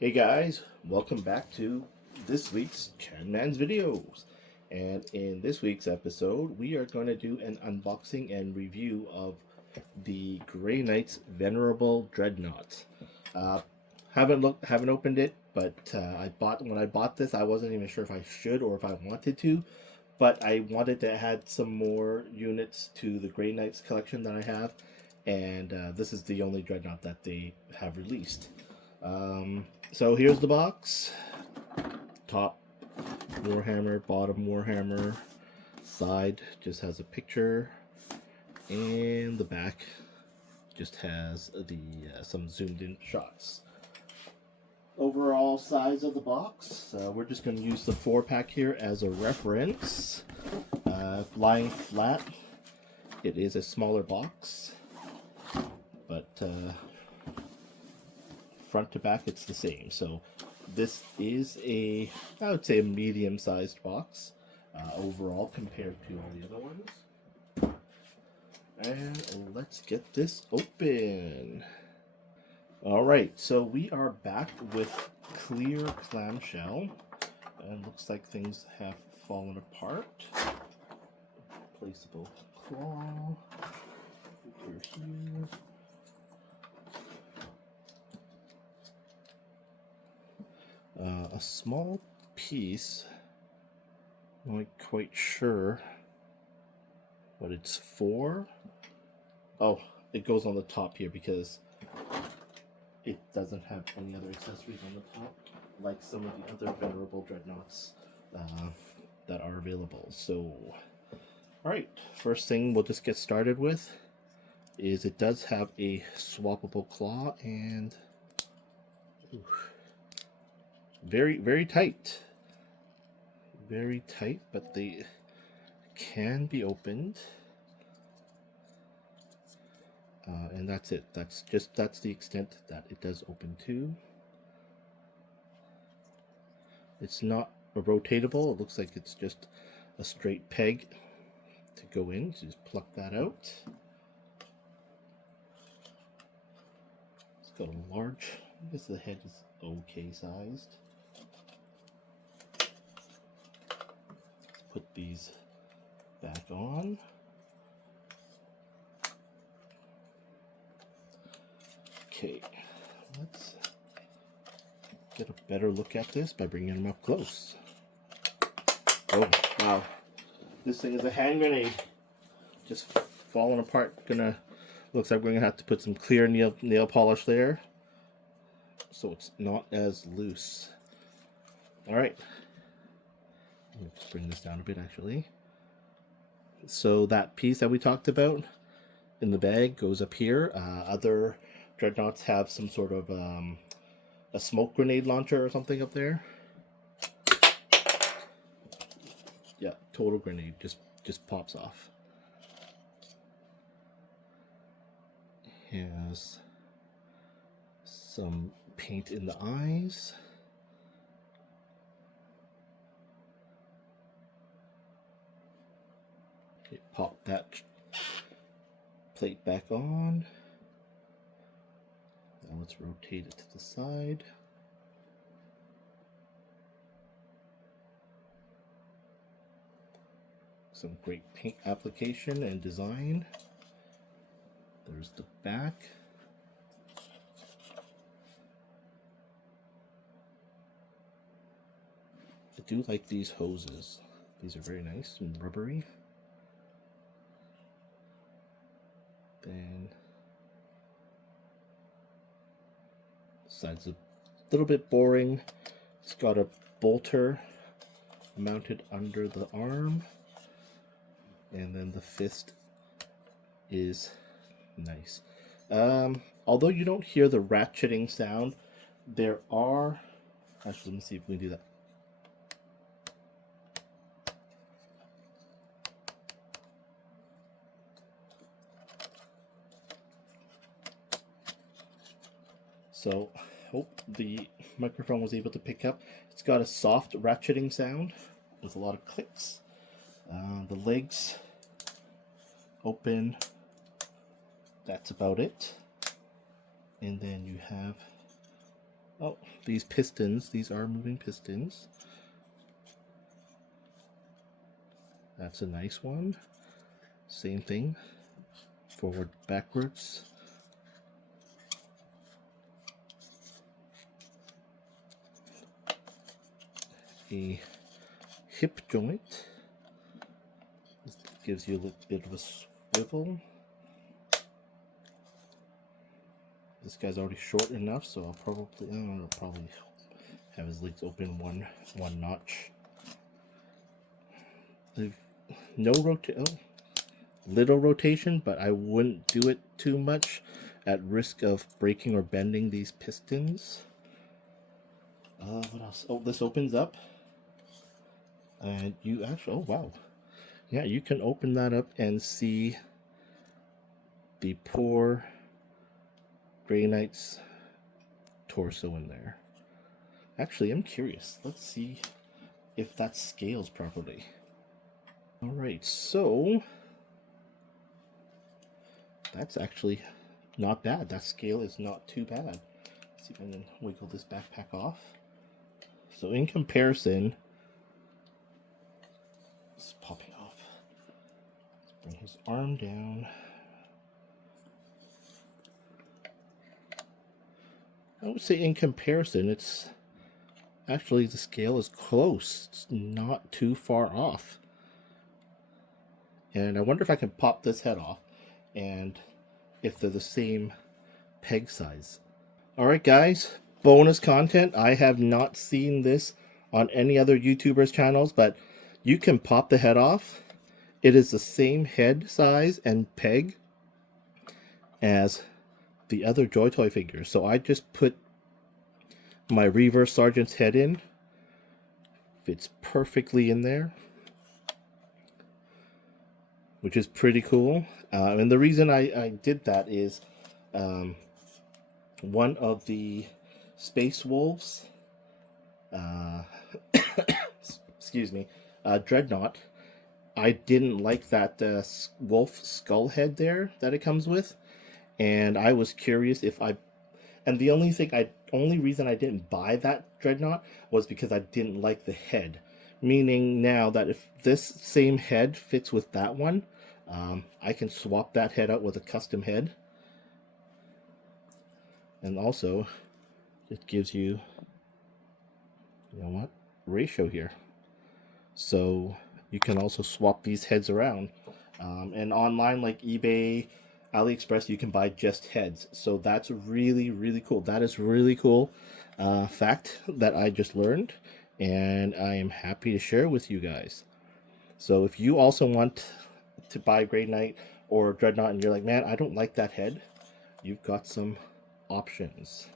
Hey guys, welcome back to this week's Can Man's videos. And in this week's episode, we are going to do an unboxing and review of the Grey Knight's Venerable Dreadnought. Haven't opened it, but when I bought this, I wasn't even sure if I should or if I wanted to, but I wanted to add some more units to the Grey Knights collection that I have, and this is the only Dreadnought that they have released. So here's the box. Top Warhammer, bottom Warhammer, side just has a picture, and the back just has the some zoomed in shots. Overall size of the box, we're just going to use the 4-pack here as a reference. Lying flat, it is a smaller box, but front to back it's the same. So this is I would say a medium-sized box overall compared to all the other ones. And let's get this open. Alright, so we are back with clear clamshell, and looks like things have fallen apart. Placeable claw over here. A small piece, I'm not quite sure what it's for. Oh, it goes on the top here because it doesn't have any other accessories on the top like some of the other Venerable Dreadnoughts that are available. So, alright, first thing we'll just get started with is it does have a swappable claw, and very tight, but they can be opened, and that's it. That's the extent that it does open to. It's not a rotatable. It looks like it's just a straight peg to go in. So just pluck that out. It's got a large, I guess the head is okay sized. Put these back on. Okay, let's get a better look at this by bringing them up close. Oh, wow. This thing is a hand grenade. Just falling apart. Looks like we're gonna have to put some clear nail polish there, so it's not as loose. Alright. Let's bring this down a bit, actually. So that piece that we talked about in the bag goes up here. Other Dreadnoughts have some sort of a smoke grenade launcher or something up there. Yeah, total grenade just pops off. Has some paint in the eyes. Okay, pop that plate back on. Now let's rotate it to the side. Some great paint application and design. There's the back. I do like these hoses. These are very nice and rubbery. Then side's a little bit boring. It's got a bolter mounted under the arm, and then the fist is nice. Although you don't hear the ratcheting sound, there are, actually let me see if we can do that. So, hope the microphone was able to pick up. It's got a soft ratcheting sound with a lot of clicks. The legs open. That's about it. And then you have Oh, these pistons, these are moving pistons. That's a nice one. Same thing, forward, backwards. A hip joint. This gives you a little bit of a swivel. This guy's already short enough, so I'll probably have his legs open one notch. No little rotation, but I wouldn't do it too much at risk of breaking or bending these pistons. What else? Oh, this opens up, and you actually, oh wow, yeah, you can open that up and see the poor Grey Knight's torso in there. Actually, I'm curious. Let's see if that scales properly. Alright, so that's actually not bad. That scale is not too bad. Let's see if I can wiggle this backpack off. So in comparison, it's popping off. Let's bring his arm down. I would say in comparison, it's actually, the scale is close. It's not too far off. And I wonder if I can pop this head off and if they're the same peg size. Alright guys, bonus content. I have not seen this on any other YouTubers' channels, but you can pop the head off. It is the same head size and peg as the other Joy Toy figures. So I just put my Reverse Sergeant's head in. Fits perfectly in there, which is pretty cool. And the reason I did that is one of the Space Wolves, excuse me, Dreadnought, I didn't like that wolf skull head there that it comes with, and I was curious if and the only reason I didn't buy that Dreadnought was because I didn't like the head. Meaning now that if this same head fits with that one, I can swap that head out with a custom head. And also, it gives you know what, ratio here. So you can also swap these heads around. And online, like eBay, AliExpress, you can buy just heads. So that's really, really cool. That is really cool fact that I just learned, and I am happy to share with you guys. So if you also want to buy Grey Knight or Dreadnought and you're like, man, I don't like that head, you've got some options.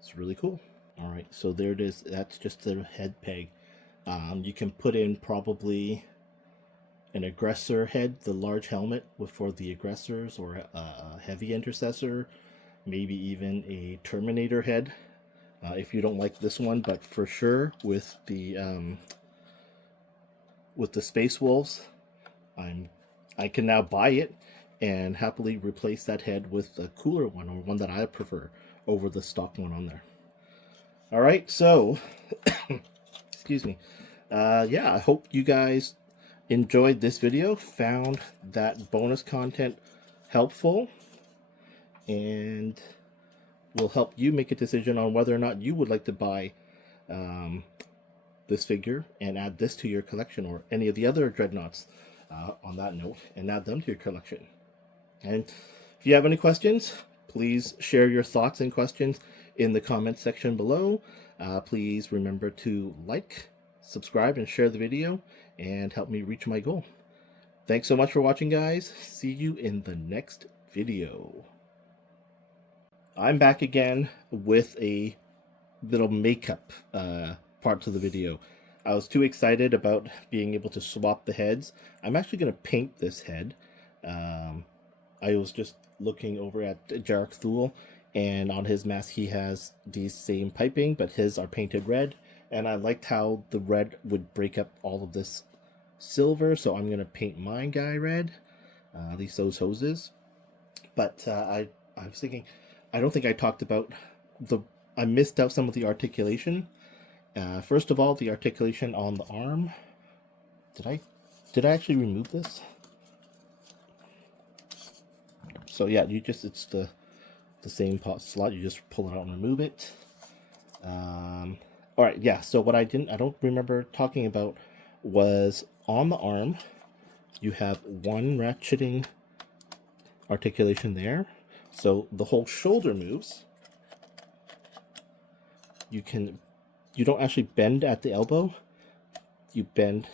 It's really cool. All right, so there it is. That's just the head peg. You can put in probably an aggressor head, the large helmet for the aggressors, or a heavy intercessor, maybe even a Terminator head if you don't like this one. But for sure with the Space Wolves, I can now buy it and happily replace that head with a cooler one, or one that I prefer over the stock one on there. All right, so excuse me. Yeah, I hope you guys enjoyed this video, found that bonus content helpful, and will help you make a decision on whether or not you would like to buy this figure and add this to your collection, or any of the other Dreadnoughts on that note, and add them to your collection. And if you have any questions, please share your thoughts and questions in the comments section below. Please remember to like, subscribe, and share the video, and help me reach my goal. Thanks so much for watching, guys. See you in the next video. I'm back again with a little makeup part to the video. I was too excited about being able to swap the heads. I'm actually going to paint this head. I was just looking over at Jarek Thule, and on his mask he has these same piping, but his are painted red, and I liked how the red would break up all of this silver, so I'm going to paint my guy red, those hoses. But I was thinking, I don't think I talked about I missed out some of the articulation. First of all, the articulation on the arm. Did I actually remove this? So yeah, it's the same pot slot. You just pull it out and remove it. All right, yeah. So what I don't remember talking about was on the arm, you have one ratcheting articulation there. So the whole shoulder moves. You don't actually bend at the elbow. You bend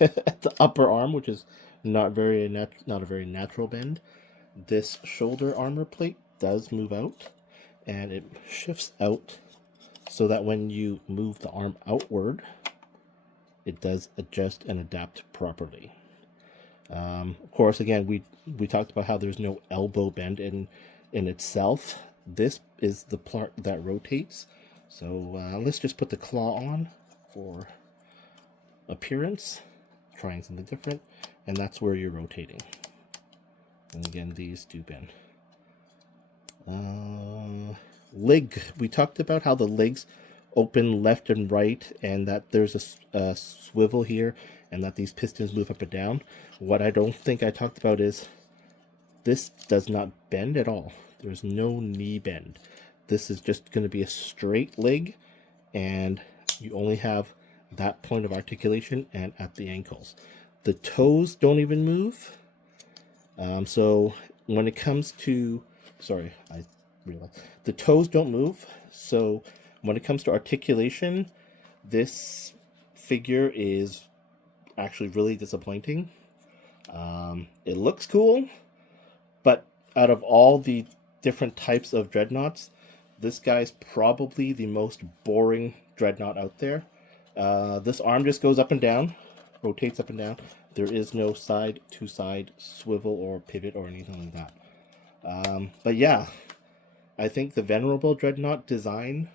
at the upper arm, which is not a very natural bend. This shoulder armor plate does move out, and it shifts out so that when you move the arm outward, it does adjust and adapt properly. Of course, again, we talked about how there's no elbow bend in itself. This is the part that rotates. So let's just put the claw on for appearance, trying something different, and that's where you're rotating. And again, these do bend. Leg. We talked about how the legs open left and right, and that there's a swivel here, and that these pistons move up and down. What I don't think I talked about is this does not bend at all. There's no knee bend. This is just going to be a straight leg, and you only have that point of articulation and at the ankles. The toes don't even move. So when it comes to, sorry, I realized the toes don't move. So when it comes to articulation, this figure is actually really disappointing. It looks cool, but out of all the different types of dreadnoughts, this guy's probably the most boring dreadnought out there. This arm just goes up and down, rotates up and down. There is no side to side swivel or pivot or anything like that. But yeah, I think the Venerable Dreadnought design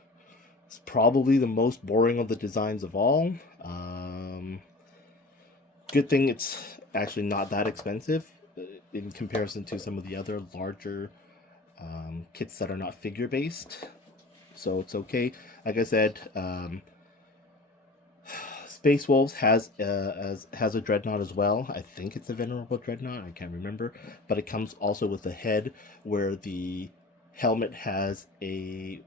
is probably the most boring of the designs of all. Good thing it's actually not that expensive in comparison to some of the other larger kits that are not figure based. So it's okay. Like I said, Space Wolves has a Dreadnought as well. I think it's a Venerable Dreadnought. I can't remember, but it comes also with a head where the helmet has a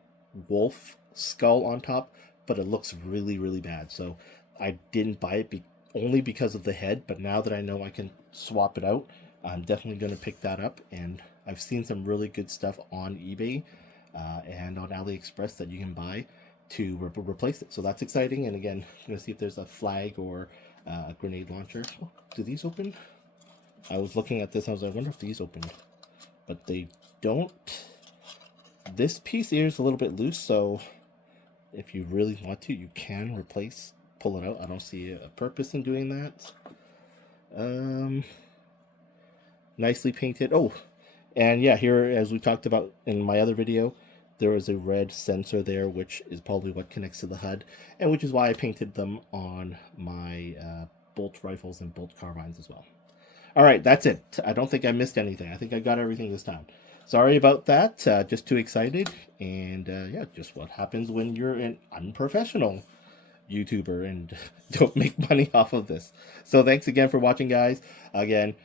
wolf skull on top, but it looks really, really bad. So I didn't buy it only because of the head. But now that I know I can swap it out, I'm definitely going to pick that up. And I've seen some really good stuff on eBay and on AliExpress that you can buy to replace it. So that's exciting. And again, I'm going to see if there's a flag or a grenade launcher. Oh, do these open? I was looking at this. I was like, I wonder if these opened. But they don't. This piece here is a little bit loose, so if you really want to, you can pull it out. I don't see a purpose in doing that. Nicely painted. Oh, and yeah, here, as we talked about in my other video, there is a red sensor there, which is probably what connects to the HUD, and which is why I painted them on my bolt rifles and bolt carbines as well. All right, that's it. I don't think I missed anything. I think I got everything this time. Sorry about that. Just too excited. And yeah, just what happens when you're an unprofessional YouTuber and don't make money off of this. So thanks again for watching, guys. Again,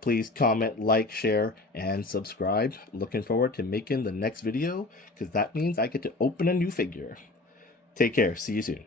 please comment, like, share, and subscribe. Looking forward to making the next video, because that means I get to open a new figure. Take care. See you soon.